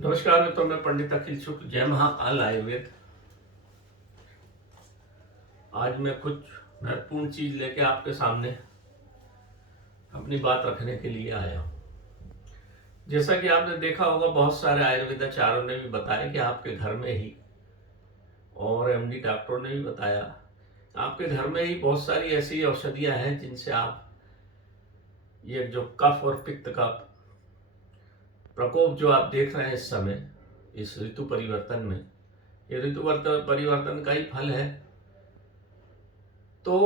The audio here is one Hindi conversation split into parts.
नमस्कार मित्रों, मैं पंडित अखिल शुक्ल, जय महाकाल आयुर्वेद। आज मैं कुछ महत्वपूर्ण चीज लेके आपके सामने अपनी बात रखने के लिए आया हूँ। जैसा कि आपने देखा होगा, बहुत सारे आयुर्वेदाचार्यों ने भी बताया कि आपके घर में ही, और एमडी डॉक्टरों ने भी बताया, आपके घर में ही बहुत सारी ऐसी औषधियां हैं जिनसे आप ये जो कफ और पित्त का प्रकोप जो आप देख रहे हैं इस समय, इस ऋतु परिवर्तन में, ये ऋतु परिवर्तन का ही फल है। तो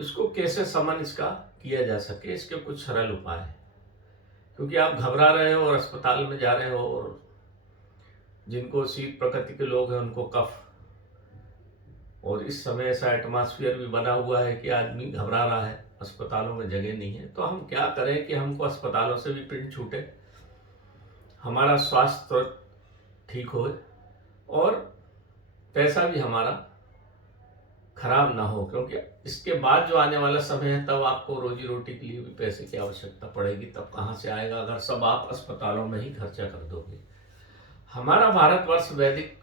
इसको कैसे समन इसका किया जा सके, इसके कुछ सरल उपाय हैं। क्योंकि आप घबरा रहे हो और अस्पताल में जा रहे हो, और जिनको शीत प्रकृति के लोग हैं उनको कफ, और इस समय ऐसा एटमॉस्फेयर भी बना हुआ है कि आदमी घबरा रहा है, अस्पतालों में जगह नहीं है। तो हम क्या करें कि हमको अस्पतालों से भी पिंड छूटे, हमारा स्वास्थ्य ठीक हो, और पैसा भी हमारा खराब ना हो। क्योंकि इसके बाद जो आने वाला समय है, तब आपको रोजी रोटी के लिए भी पैसे की आवश्यकता पड़ेगी। तब कहाँ से आएगा अगर सब आप अस्पतालों में ही खर्चा कर दोगे। हमारा भारतवर्ष वैदिक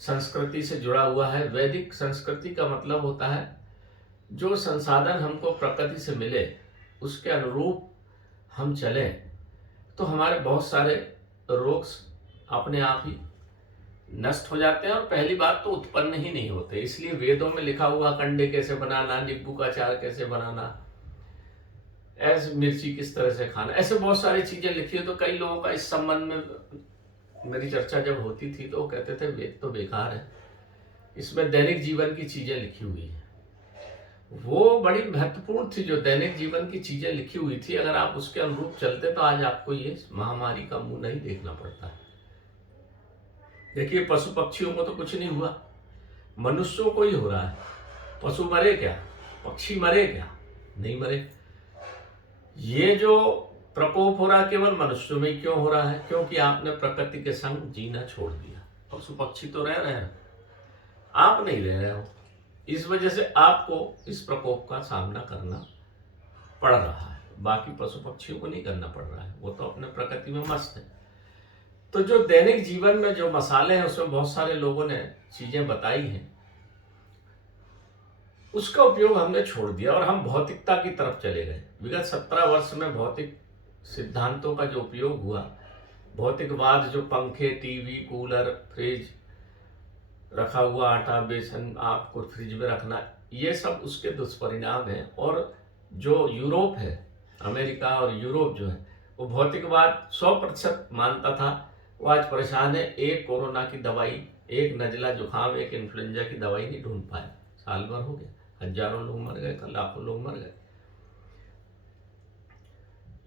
संस्कृति से जुड़ा हुआ है। वैदिक संस्कृति का मतलब होता है जो संसाधन हमको प्रकृति से मिले उसके अनुरूप हम चलें, तो हमारे बहुत सारे रोग अपने आप ही नष्ट हो जाते हैं, और पहली बात तो उत्पन्न ही नहीं होते। इसलिए वेदों में लिखा हुआ कंडे कैसे बनाना, नींबू का अचार कैसे बनाना, ऐसे मिर्ची किस तरह से खाना, ऐसे बहुत सारी चीजें लिखी है। तो कई लोगों का इस संबंध में मेरी चर्चा जब होती थी तो वो कहते थे वेद तो बेकार है, इसमें दैनिक जीवन की चीजें लिखी हुई है। वो बड़ी महत्वपूर्ण थी, जो दैनिक जीवन की चीजें लिखी हुई थी। अगर आप उसके अनुरूप चलते तो आज आपको ये महामारी का मुंह नहीं देखना पड़ता है। देखिए, पशु पक्षियों को तो कुछ नहीं हुआ, मनुष्यों को ही हो रहा है। पशु मरे क्या, पक्षी मरे क्या, नहीं मरे। ये जो प्रकोप हो रहा है केवल मनुष्यों में ही क्यों हो रहा है? क्योंकि आपने प्रकृति के संग जीना छोड़ दिया। पशु पक्षी तो रह रहे हैं, आप नहीं रह रहे हो। इस वजह से आपको इस प्रकोप का सामना करना पड़ रहा है। बाकी पशु पक्षियों को नहीं करना पड़ रहा है, वो तो अपने प्रकृति में मस्त है। तो जो दैनिक जीवन में जो मसाले हैं, उसमें बहुत सारे लोगों ने चीजें बताई हैं, उसका उपयोग हमने छोड़ दिया और हम भौतिकता की तरफ चले गए। विगत 17 वर्ष में भौतिक सिद्धांतों का जो उपयोग हुआ, भौतिकवाद, जो पंखे, टीवी, कूलर, फ्रिज, रखा हुआ आटा, बेसन आपको फ्रिज में रखना, ये सब उसके दुष्परिणाम हैं। और जो यूरोप है, अमेरिका और यूरोप जो है, वो भौतिकवाद 100% मानता था, वो आज परेशान है। एक कोरोना की दवाई, एक नजला जुकाम, एक इन्फ्लुएंजा की दवाई नहीं ढूंढ पाए। साल भर हो गया, हजारों लोग मर गए, लाखों लोग मर गए।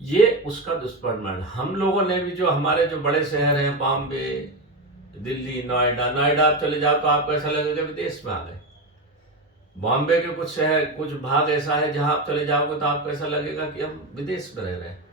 ये उसका दुष्परिणाम। हम लोगों ने भी, जो हमारे जो बड़े शहर हैं, बॉम्बे, दिल्ली, नोएडा, नोएडा आप चले जाओ तो आपको ऐसा लगेगा विदेश में आ गए। बॉम्बे के कुछ शहर, कुछ भाग ऐसा है जहां आप चले जाओगे तो आपको ऐसा लगेगा कि हम विदेश में रह रहे हैं।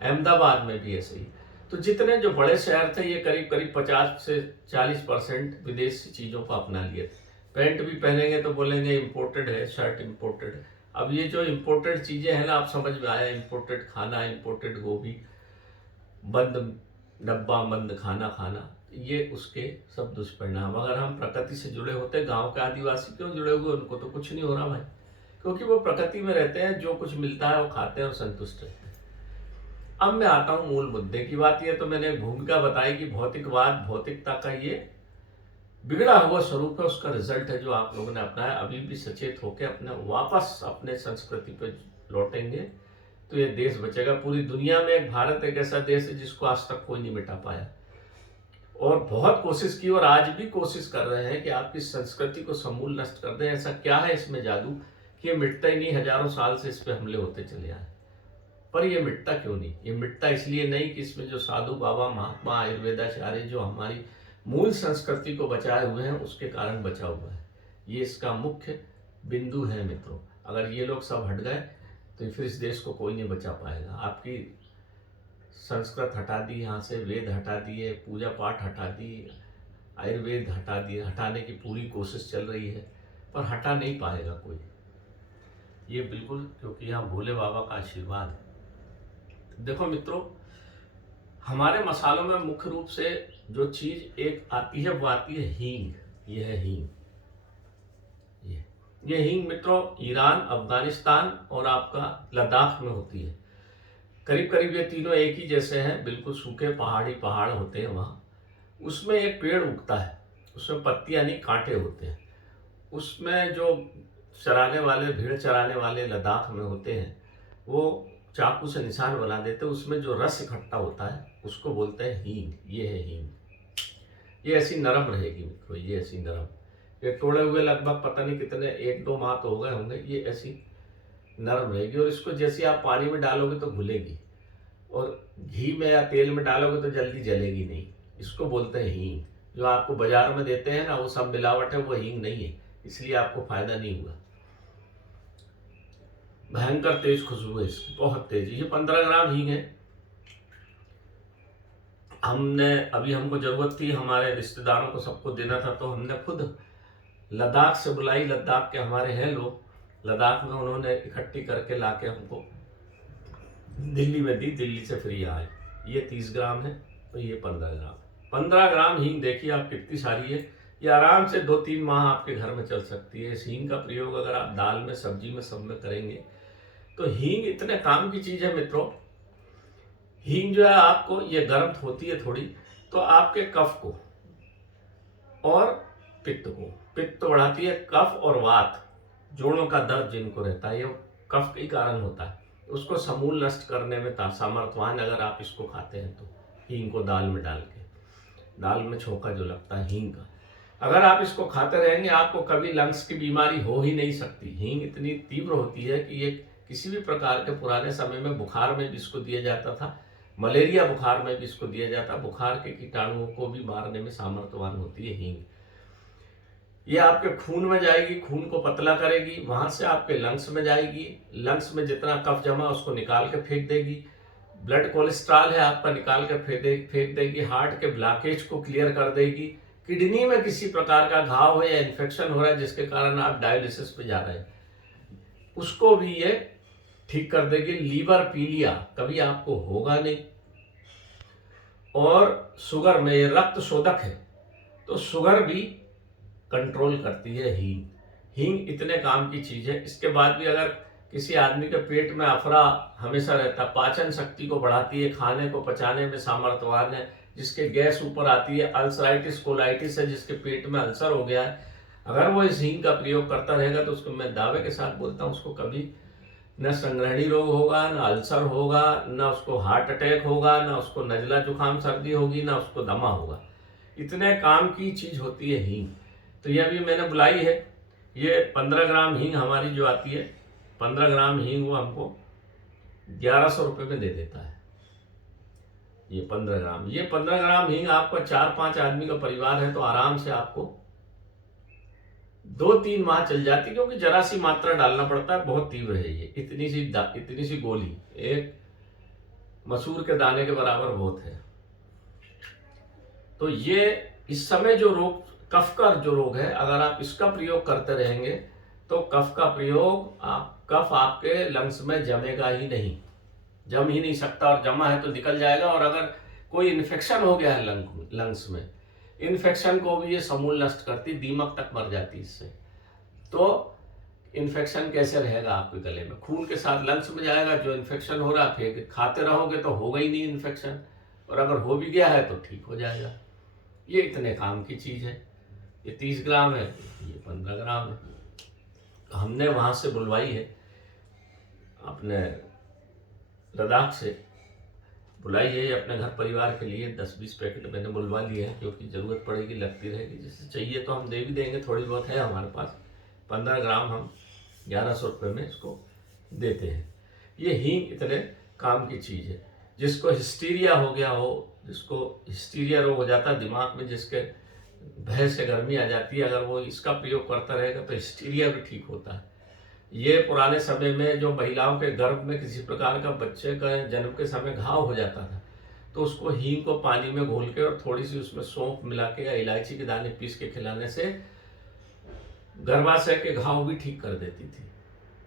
अहमदाबाद में भी ऐसे ही। तो जितने जो बड़े शहर थे, ये करीब करीब 50 से 40% विदेशी चीजों को अपना लिए थे। पैंट भी पहनेंगे तो बोलेंगे इम्पोर्टेड है, शर्ट इम्पोर्टेड है। अब ये जो इम्पोर्टेड चीजें हैं ना, आप समझ में आया, इम्पोर्टेड खाना, इम्पोर्टेड गोभी, बंद डब्बा, बंद खाना खाना, ये उसके सब दुष्परिणाम। अगर हम प्रकृति से जुड़े होते, गांव के आदिवासी क्यों जुड़े हुए, उनको तो कुछ नहीं हो रहा भाई, क्योंकि वो प्रकृति में रहते हैं, जो कुछ मिलता है वो खाते हैं और संतुष्ट रहते हैं। अब मैं आता हूं मूल मुद्दे की बात। ये तो मैंने भूमिका बताई कि भौतिकवाद, भौतिकता का ये बिगड़ा हुआ स्वरूप है, उसका रिजल्ट है जो आप लोगों ने अपनाया। अभी भी सचेत होकर अपने वापस अपने संस्कृति पे लौटेंगे तो ये देश बचेगा। पूरी दुनिया में एक भारत एक ऐसा देश है जिसको आज तक कोई नहीं मिटा पाया, और बहुत कोशिश की और आज भी कोशिश कर रहे हैं कि आपकी संस्कृति को समूल नष्ट कर दें। ऐसा क्या है इसमें जादू कि ये मिटता ही नहीं? हजारों साल से इस पे हमले होते चले आए, पर ये मिटता क्यों नहीं? ये मिटता इसलिए नहीं कि इसमें जो साधु बाबा, महात्मा, आयुर्वेदाचार्य जो हमारी मूल संस्कृति को बचाए हुए हैं, उसके कारण बचा हुआ है। ये इसका मुख्य बिंदु है मित्रों। अगर ये लोग सब हट गए तो फिर इस देश को कोई नहीं बचा पाएगा। आपकी संस्कृत हटा दी यहाँ से, वेद हटा दिए, पूजा पाठ हटा दी, आयुर्वेद हटा दिए, हटाने की पूरी कोशिश चल रही है, पर हटा नहीं पाएगा कोई ये, बिल्कुल, क्योंकि यहाँ भोले बाबा का आशीर्वाद है। देखो मित्रों, हमारे मसालों में मुख्य रूप से जो चीज़ एक आती है वो आती है हींग। ये है हींग। ये ये हींग मित्रों ईरान, अफगानिस्तान और आपका लद्दाख में होती है। करीब करीब ये तीनों एक ही जैसे हैं, बिल्कुल सूखे पहाड़ी पहाड़ होते हैं वहाँ। उसमें एक पेड़ उगता है, उसमें पत्तियाँ नहीं कांटे होते हैं। उसमें जो चराने वाले, भेड़ चराने वाले लद्दाख में होते हैं, वो चाकू से निशान बना देते हैं। उसमें जो रस इकट्ठा होता है उसको बोलते हैं हींग। ये है हींग। ये ऐसी नरम रहेगी मित्रों, ये ऐसी नरम। ये तोड़े हुए लगभग पता नहीं कितने 1-2 माह तो हो गए होंगे। ये ऐसी नरम रहेगी और इसको जैसे आप पानी में डालोगे तो घुलेगी, और घी में या तेल में डालोगे तो जल्दी जलेगी नहीं। इसको बोलते हैं हींग। जो आपको बाजार में देते हैं ना, वो सब मिलावट है, वो हींग नहीं है, इसलिए आपको फायदा नहीं हुआ। भयंकर तेज खुशबू है इसकी, बहुत तेज। ये 15 ग्राम हींग है। हमको जरूरत थी, हमारे रिश्तेदारों को सबको देना था, तो हमने खुद लद्दाख से बुलाई। लद्दाख के हमारे हैं लोग, लद्दाख में उन्होंने इकट्ठी करके लाके हमको दिल्ली में दी। दिल्ली से फ्री आए। ये 30 ग्राम है तो ये 15 ग्राम। 15 ग्राम हींग देखिए आप कितनी सारी है। ये आराम से 2-3 माह आपके घर में चल सकती है। इस हींग का प्रयोग अगर आप दाल में, सब्जी में, सब में करेंगे तो हींग इतने काम की चीज़ है मित्रों। हींग जो है आपको, ये गर्म होती है थोड़ी, तो आपके कफ को और पित्त बढ़ाती है। कफ और वात, जोड़ों का दर्द जिनको रहता है, ये कफ के कारण होता है, उसको समूल नष्ट करने में सामर्थ्यवान अगर आप इसको खाते हैं तो। हींग को दाल में डाल के, दाल में छोंका जो लगता है हींग का, अगर आप इसको खाते रहेंगे आपको कभी लंग्स की बीमारी हो ही नहीं सकती। हींग इतनी तीव्र होती है कि ये किसी भी प्रकार के, पुराने समय में बुखार में भी इसको दिया जाता था, मलेरिया बुखार में भी इसको दिया जाता, बुखार के कीटाणुओं को भी मारने में सामर्थ्यवान होती है हींग। ये आपके खून में जाएगी, खून को पतला करेगी, वहां से आपके लंग्स में जाएगी, लंग्स में जितना कफ जमा उसको निकाल के फेंक देगी। ब्लड कोलेस्ट्रॉल है आपका, निकाल के फेंक देगी। हार्ट के ब्लॉकेज को क्लियर कर देगी। किडनी में किसी प्रकार का घाव है या इन्फेक्शन हो रहा है जिसके कारण आप डायलिसिस पे जा रहे हैं, उसको भी ये ठीक कर देगी। लीवर पीलिया कभी आपको होगा नहीं। और शुगर में, ये रक्त शोधक है तो शुगर भी कंट्रोल करती है हींग। हींग इतने काम की चीज है। इसके बाद भी अगर किसी आदमी के पेट में अफरा हमेशा रहता, पाचन शक्ति को बढ़ाती है, खाने को पचाने में सामर्थ्यवान है, जिसके गैस ऊपर आती है, अल्सराइटिस कोलाइटिस है, जिसके पेट में अल्सर हो गया है, अगर वो इस हींग का प्रयोग करता रहेगा तो उसको मैं दावे के साथ बोलता हूँ, उसको कभी न संग्रहणी रोग होगा, न अल्सर होगा, न उसको हार्ट अटैक होगा, न उसको नजला जुकाम सर्दी होगी, न उसको दमा होगा। इतने काम की चीज होती है हींग। तो ये अभी मैंने बुलाई है, ये 15 ग्राम हींग हमारी जो आती है, 15 ग्राम हींग वो हमको 1100 रुपये में दे देता है। ये 15 ग्राम हींग आपका 4-5 आदमी का परिवार है तो आराम से आपको 2-3 माह चल जाती, क्योंकि जरा सी मात्रा डालना पड़ता है, बहुत तीव्र है ये। इतनी सी गोली एक मसूर के दाने के बराबर बहुत है। तो ये इस समय जो रोग, कफ का जो रोग है, अगर आप इसका प्रयोग करते रहेंगे तो कफ का प्रयोग, कफ आपके लंग्स में जमेगा ही नहीं, जम ही नहीं सकता, और जमा है तो निकल जाएगा। और अगर कोई इन्फेक्शन हो गया है लंग्स में, इन्फेक्शन को भी ये समूल नष्ट करती, दीमक तक मर जाती इससे। तो इन्फेक्शन कैसे रहेगा आपके गले में, खून के साथ लंग्स में जाएगा, जो इन्फेक्शन हो रहा है फिर खाते रहोगे तो होगा ही नहीं इन्फेक्शन, और अगर हो भी गया है तो ठीक हो जाएगा। ये इतने काम की चीज है। ये 30 ग्राम है, ये 15 ग्राम है। हमने वहां से बुलवाई है, अपने लद्दाख से बुलाई है, अपने घर परिवार के लिए 10-20 पैकेट मैंने बुलवा लिए हैं, क्योंकि ज़रूरत पड़ेगी, लगती रहेगी। जैसे चाहिए तो हम दे भी देंगे, थोड़ी बहुत है हमारे पास। 15 ग्राम हम 1100 रुपये में इसको देते हैं। ये हींग इतने काम की चीज़ है। जिसको हिस्टीरिया हो गया हो, जिसको हिस्टीरिया रोग हो जाता है दिमाग में, जिसके भय से गर्मी आ जाती है, अगर वो इसका प्रयोग करता रहेगा तो हिस्टीरिया भी ठीक होता है। ये पुराने समय में जो महिलाओं के गर्भ में किसी प्रकार का, बच्चे का जन्म के समय घाव हो जाता था, तो उसको हींग को पानी में घोल के और थोड़ी सी उसमें सौंफ मिला के या इलायची के दाने पीस के खिलाने से गर्भाशय के घाव भी ठीक कर देती थी।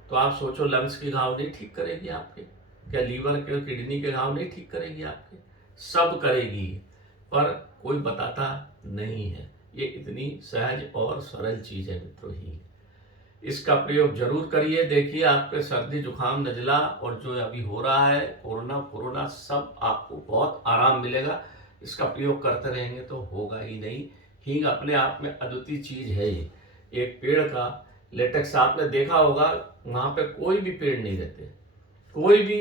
तो आप सोचो, लंग्स के घाव नहीं ठीक करेगी आपके? क्या लीवर के, किडनी के घाव नहीं ठीक करेगी आपके? सब करेगी, पर कोई बताता नहीं है। ये इतनी सहज और सरल चीज है मित्रों हींग। इसका प्रयोग जरूर करिए। देखिए आपके सर्दी जुकाम नजला और जो अभी हो रहा है कोरोना कोरोना सब आपको बहुत आराम मिलेगा। इसका प्रयोग करते रहेंगे तो होगा ही नहीं। हींग अपने आप में अद्वितीय चीज है। ये एक पेड़ का लेटेक्स आपने देखा होगा, वहां पे कोई भी पेड़ नहीं रहते, कोई भी,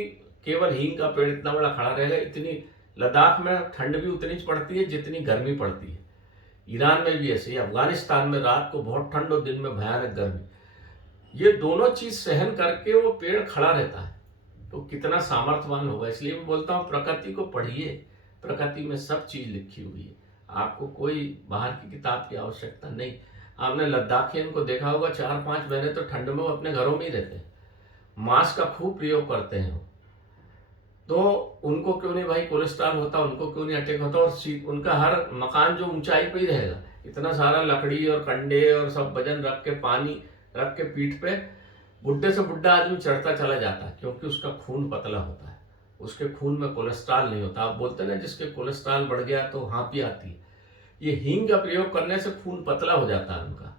केवल हींग का पेड़ इतना बड़ा खड़ा रहेगा। इतनी लद्दाख में ठंड भी उतनी पड़ती है जितनी गर्मी पड़ती है। ईरान में भी ऐसे ही, अफगानिस्तान में रात को बहुत ठंड और दिन में भयानक गर्मी, ये दोनों चीज सहन करके वो पेड़ खड़ा रहता है। तो कितना सामर्थ्यवान होगा। इसलिए मैं बोलता हूँ प्रकृति को पढ़िए, प्रकृति में सब चीज लिखी हुई है। आपको कोई बाहर की किताब की आवश्यकता नहीं। आपने लद्दाखियन को देखा होगा, 4-5 महीने तो ठंड में वो अपने घरों में ही रहते हैं, मास्क का खूब प्रयोग करते हैं। तो उनको क्यों नहीं भाई कोलेस्ट्रॉल होता, उनको क्यों नहीं अटैक होता। और उनका हर मकान जो ऊंचाई पे ही रहेगा, इतना सारा लकड़ी और कंडे और सब वजन रख के, पानी रख के पीठ पे, बुढ़े से बुढ़ा आदमी चढ़ता चला जाता है, क्योंकि उसका खून पतला होता है, उसके खून में कोलेस्ट्रॉल नहीं होता। आप बोलते ना जिसके कोलेस्ट्रॉल बढ़ गया तो हाँफी आती है, ये हींग का प्रयोग करने से खून पतला हो जाता है उनका।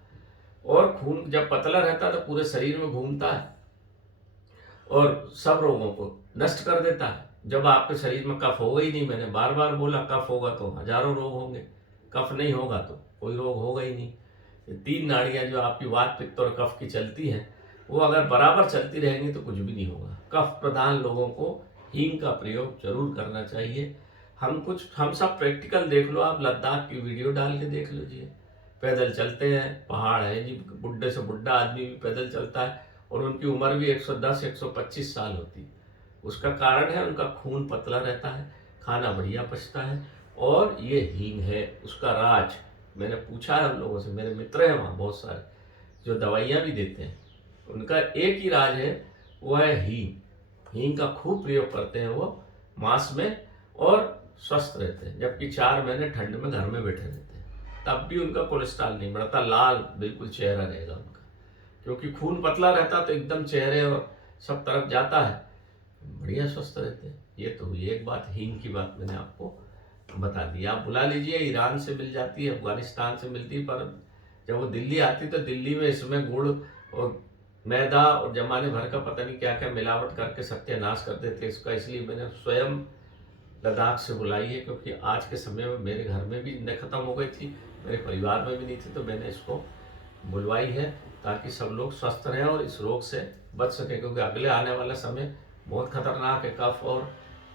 और खून जब पतला रहता है तो पूरे शरीर में घूमता है और सब रोगों को नष्ट कर देता है। जब आपके शरीर में कफ होगा ही नहीं, मैंने बार बार बोला, कफ होगा तो हजारों रोग होंगे, कफ नहीं होगा तो कोई रोग होगा ही नहीं। ये 3 नाड़ियां जो आपकी वात पित्त और कफ की चलती हैं, वो अगर बराबर चलती रहेंगी तो कुछ भी नहीं होगा। कफ प्रधान लोगों को हींग का प्रयोग जरूर करना चाहिए। हम सब प्रैक्टिकल देख लो, आप लद्दाख की वीडियो डाल के देख लीजिए। पैदल चलते हैं, पहाड़ है जी, बुढ़े से बुढ़ा आदमी भी पैदल चलता है और उनकी उम्र भी 110-125 साल होती है। उसका कारण है उनका खून पतला रहता है, खाना बढ़िया पचता है, और ये हींग है उसका राज। मैंने पूछा है उन लोगों से, मेरे मित्र हैं वहाँ बहुत सारे जो दवाइयाँ भी देते हैं, उनका एक ही राज है, वो है हींग। हींग का खूब प्रयोग करते हैं वो मांस में, और स्वस्थ रहते हैं। जबकि 4 महीने ठंड में घर में बैठे रहते हैं, तब भी उनका कोलेस्ट्रॉल नहीं बढ़ता, लाल बिल्कुल चेहरा रहेगा उनका, क्योंकि खून पतला रहता तो एकदम चेहरे और सब तरफ जाता है, बढ़िया स्वस्थ रहते हैं। ये तो हुई एक बात, हींग की बात मैंने आपको बता दी। आप बुला लीजिए, ईरान से मिल जाती है, अफगानिस्तान से मिलती है, पर जब वो दिल्ली आती तो दिल्ली में इसमें गुड़ और मैदा और जमाने भर का पता नहीं क्या क्या मिलावट करके सत्यानाश कर देते इसका। इसलिए मैंने स्वयं लद्दाख से बुलाई है, क्योंकि आज के समय में मेरे घर में भी न खत्म हो गई थी, मेरे परिवार में भी नहीं थी, तो मैंने इसको बुलवाई है ताकि सब लोग स्वस्थ रहें और इस रोग से बच सकें। क्योंकि अगले आने वाला समय बहुत खतरनाक है, कफ और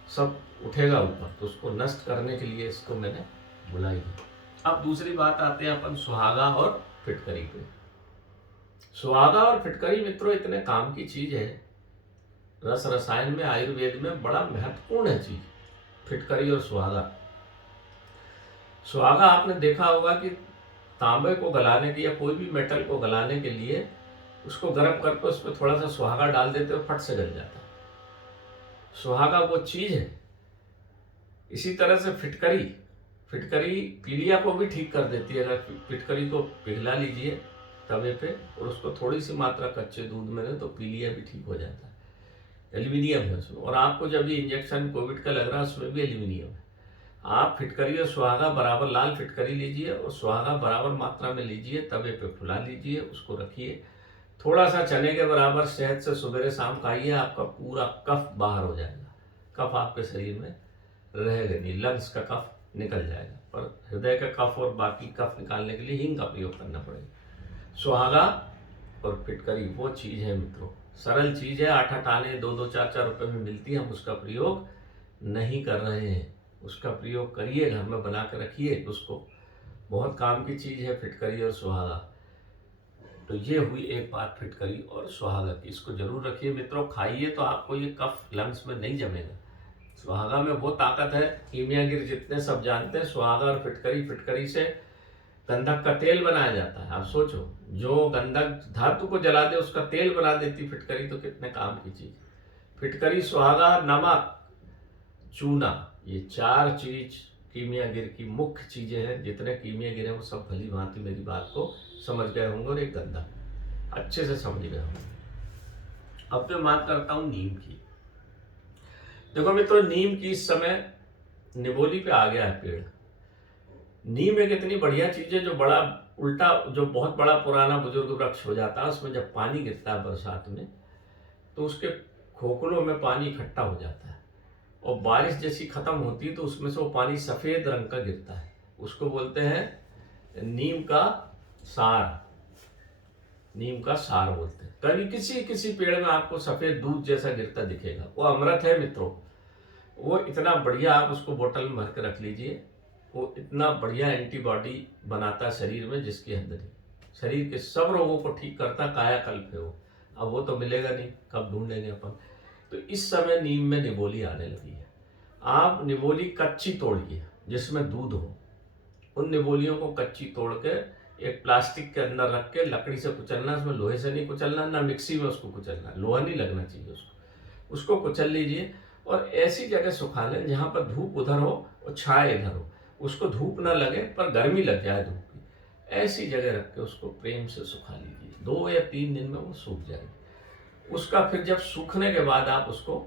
सब उठेगा ऊपर, तो उसको नष्ट करने के लिए इसको मैंने बुलाई है। अब दूसरी बात आते हैं अपन सुहागा और फिटकरी पे। सुहागा और फिटकरी मित्रों इतने काम की चीज है, रस रसायन में, आयुर्वेद में बड़ा महत्वपूर्ण है चीज फिटकरी और सुहागा। सुहागा आपने देखा होगा कि तांबे को गलाने के या कोई भी मेटल को गलाने के लिए उसको गर्म करके उसमें थोड़ा सा सुहागा डाल देते हो, फट से गल जाता है। सुहागा वो चीज है। इसी तरह से फिटकरी, फिटकरी पीलिया को भी ठीक कर देती है। अगर फिटकरी को पिघला लीजिए तवे पे और उसको थोड़ी सी मात्रा कच्चे दूध में दे तो पीलिया भी ठीक हो जाता है। एल्यूमिनियम है उसमें, और आपको जब ये इंजेक्शन कोविड का लग रहा है उसमें भी एल्यूमिनियम है। आप फिटकरी और सुहागा बराबर, लाल फिटकरी लीजिए और सुहागा बराबर मात्रा में लीजिए, तवे पे फुला लीजिए, उसको रखिए, थोड़ा सा चने के बराबर शहद से सुबह शाम खाइए, आपका पूरा कफ बाहर हो जाएगा। कफ आपके शरीर में रहेगा नहीं, लंग्स का कफ निकल जाएगा। पर हृदय का कफ और बाकी कफ निकालने के लिए हींग का प्रयोग करना पड़ेगा। सुहागा और फिटकरी वो चीज है मित्रों, सरल चीज है। 8-8 आने 2-2 4-4 रुपए में मिलती है, हम उसका प्रयोग नहीं कर रहे हैं। उसका प्रयोग करिए, घर में बना के रखिए उसको, बहुत काम की चीज है फिटकरी और सुहागा। तो ये हुई एक बात फिटकरी और सुहागा की, इसको जरूर रखिए मित्रों, खाइए तो आपको ये कफ लंग्स में नहीं जमेगा। सुहागा में वो ताकत है, कीमियागिर जितने सब जानते हैं, सुहागा और फिटकरी, फिटकरी से गंधक का तेल बनाया जाता है। आप सोचो, जो गंधक धातु को जला दे उसका तेल बना देती फिटकरी, तो कितने काम की चीज। फिटकरी, सुहागा, नमक, चूना, ये 4 चीज कीमियागिर की मुख्य चीजें हैं। जितने कीमियागिर हैं वो सब भली भांति मेरी बात को समझ गए होंगे और एक गंधक अच्छे से समझ गए होंगे। अब मैं बात करता हूं नीम की। देखो मित्रों, नीम की इस समय निबोली पे आ गया है पेड़। नीम एक इतनी बढ़िया चीज है जो बड़ा उल्टा, जो बहुत बड़ा पुराना बुजुर्ग वृक्ष हो जाता है, उसमें जब पानी गिरता है बरसात में तो उसके खोखलों में पानी इकट्ठा हो जाता है, और बारिश जैसी खत्म होती है तो उसमें से वो पानी सफेद रंग का गिरता है। उसको बोलते हैं नीम का सार। नीम का सार बोलते हैं। कभी किसी किसी पेड़ में आपको सफेद दूध जैसा गिरता दिखेगा, वो अमृत है मित्रों। वो इतना बढ़िया, आप उसको बोतल में भर के रख लीजिए। वो इतना बढ़िया एंटीबॉडी बनाता है शरीर में जिसकी हद नहीं। शरीर के सब रोगों को ठीक करता, कायाकल्प है वो। अब वो तो मिलेगा नहीं, कब ढूंढेंगे अपन। तो इस समय नीम में निबोली आने लगी है। आप निबोली कच्ची तोड़िए जिसमें दूध हो। उन निबोलियों को कच्ची तोड़ के एक प्लास्टिक के अंदर रख के लकड़ी से कुचलना, उसमें लोहे से नहीं कुचलना, ना मिक्सी में उसको कुचलना, लोहा नहीं लगना चाहिए उसको कुचल लीजिए और ऐसी जगह सुखा लें जहाँ पर धूप उधर हो और छाया इधर हो। उसको धूप ना लगे पर गर्मी लग जाए धूप की, ऐसी जगह रख के उसको प्रेम से सुखा लीजिए। 2 या 3 दिन में वो सूख जाएगी। उसका फिर जब सूखने के बाद आप उसको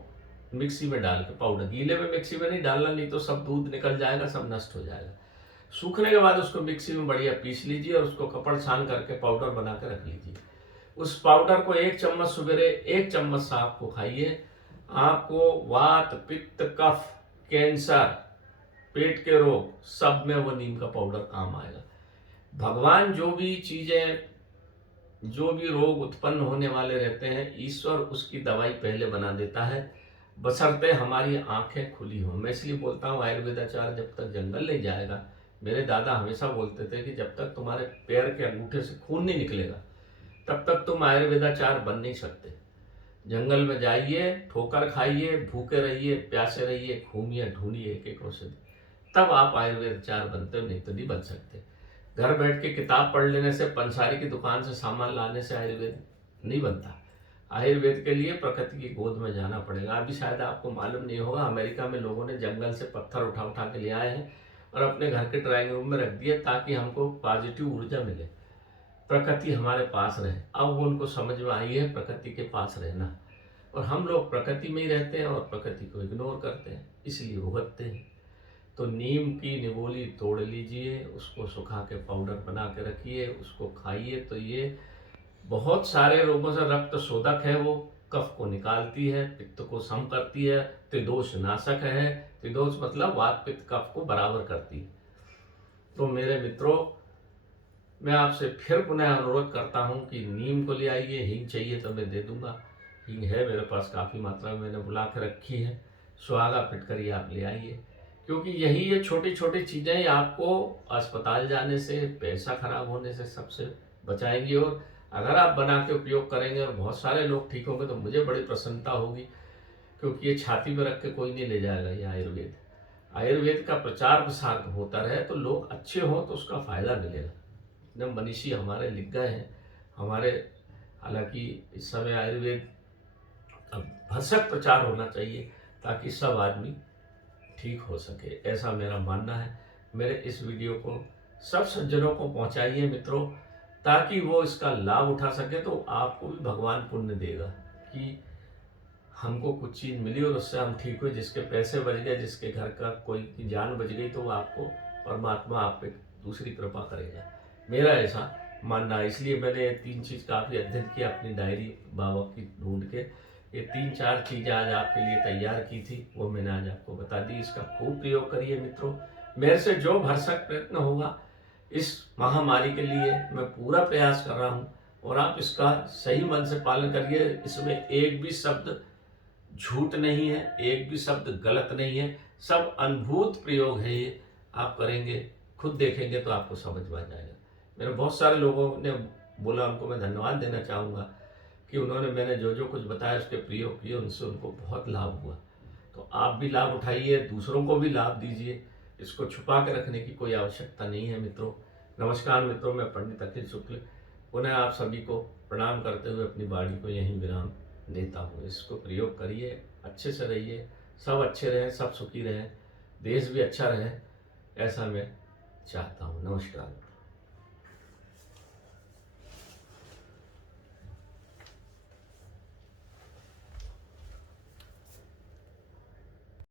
मिक्सी में डाल के पाउडर, गीले में मिक्सी में नहीं डालना, नहीं तो सब दूध निकल जाएगा, सब नष्ट हो जाएगा। सूखने के बाद उसको मिक्सी में बढ़िया पीस लीजिए और उसको कपड़ छान करके पाउडर बना के रख लीजिए। उस पाउडर को 1 चम्मच सवेरे, 1 चम्मच शाम को खाइए। आपको वात, पित्त, कफ, कैंसर, पेट के रोग, सब में वो नीम का पाउडर काम आएगा। भगवान जो भी चीजें, जो भी रोग उत्पन्न होने वाले रहते हैं, ईश्वर उसकी दवाई पहले बना देता है, बशर्ते हमारी आंखें खुली हों। मैं इसलिए बोलता हूँ आयुर्वेदाचार्य जब तक जंगल नहीं जाएगा, मेरे दादा हमेशा बोलते थे कि जब तक तुम्हारे पैर के अंगूठे से खून नहीं निकलेगा तब तक तुम आयुर्वेदाचार्य बन नहीं सकते। जंगल में जाइए, ठोकर खाइए, भूखे रहिए, प्यासे रहिए, घूमिए, ढूंढिए एक एक औषधि, तब आप आयुर्वेदाचार्य बनते हो, नहीं तो नहीं बन सकते। घर बैठ के किताब पढ़ लेने से, पंसारी की दुकान से सामान लाने से आयुर्वेद नहीं बनता। आयुर्वेद के लिए प्रकृति की गोद में जाना पड़ेगा। अभी शायद आपको मालूम नहीं होगा, अमेरिका में लोगों ने जंगल से पत्थर उठा उठा के ले आए हैं और अपने घर के ड्राइंग रूम में रख दिए ताकि हमको पॉजिटिव ऊर्जा मिले, प्रकृति हमारे पास रहे। अब वो उनको समझ में आई है प्रकृति के पास रहना, और हम लोग प्रकृति में ही रहते हैं और प्रकृति को इग्नोर करते हैं, इसलिए भुगतते हैं। तो नीम की निबोली तोड़ लीजिए, उसको सुखा के पाउडर बना के रखिए, उसको खाइए। तो ये बहुत सारे रोगों से रक्त शोधक है, वो कफ को निकालती है, पित्त को सम करती है, त्रिदोष नाशक है। त्रिदोष मतलब वात पित्त कफ को बराबर करती है। तो मेरे मित्रों, मैं आपसे फिर पुनः अनुरोध करता हूँ कि नीम को ले आइए। हींग चाहिए तो मैं दे दूंगा, हींग है मेरे पास काफ़ी मात्रा में, मैंने बुला के रखी है। सुहागा फिटकरी आप ले आइए, क्योंकि यही ये छोटी छोटी चीज़ें आपको अस्पताल जाने से, पैसा खराब होने से, सबसे बचाएंगी। और अगर आप बना के उपयोग करेंगे और बहुत सारे लोग ठीक होंगे तो मुझे बड़ी प्रसन्नता होगी, क्योंकि ये छाती में रख के कोई नहीं ले जाएगा। ये आयुर्वेद, आयुर्वेद का प्रचार प्रसार होता रहे तो लोग अच्छे हों तो उसका फायदा मिलेगा। इतने मनीषी हमारे लिख गए हैं हमारे, हालांकि इस समय आयुर्वेद अब भरसक प्रचार होना चाहिए ताकि सब आदमी ठीक हो सके, ऐसा मेरा मानना है। मेरे इस वीडियो को सब सज्जनों को पहुंचाइए मित्रों, ताकि वो इसका लाभ उठा सके। तो आपको भी भगवान पुण्य देगा कि हमको कुछ चीज़ मिली और उससे हम ठीक हुए। जिसके पैसे बच गए, जिसके घर का कोई की जान बच गई, तो आपको परमात्मा आप पे दूसरी कृपा करेगा, मेरा ऐसा मानना है। इसलिए मैंने 3 चीज़ काफ़ी अध्ययन किया अपनी डायरी बाबा की ढूंढ के। ये 3-4 चीज़ें आज आपके लिए तैयार की थी, वो मैंने आज आपको बता दी। इसका खूब प्रयोग करिए मित्रों। मेरे से जो भरसक प्रयत्न होगा इस महामारी के लिए मैं पूरा प्रयास कर रहा हूँ, और आप इसका सही मन से पालन करिए। इसमें एक भी शब्द झूठ नहीं है, एक भी शब्द गलत नहीं है, सब अनुभूत प्रयोग है। ये आप करेंगे, खुद देखेंगे तो आपको समझ में आ जाएगा। मेरे बहुत सारे लोगों ने बोला, उनको मैं धन्यवाद देना चाहूँगा कि उन्होंने मैंने जो जो कुछ बताया उसके प्रयोग किए, उनसे उनको बहुत लाभ हुआ। तो आप भी लाभ उठाइए, दूसरों को भी लाभ दीजिए। इसको छुपा के रखने की कोई आवश्यकता नहीं है मित्रों। नमस्कार मित्रों, मैं पंडित अखिल शुक्ल पुनः आप सभी को प्रणाम करते हुए अपनी वाणी को यहीं विराम देता हूँ। इसको प्रयोग करिए, अच्छे से रहिए, सब अच्छे रहें, सब सुखी रहें, देश भी अच्छा रहे, ऐसा मैं चाहता हूँ। नमस्कार।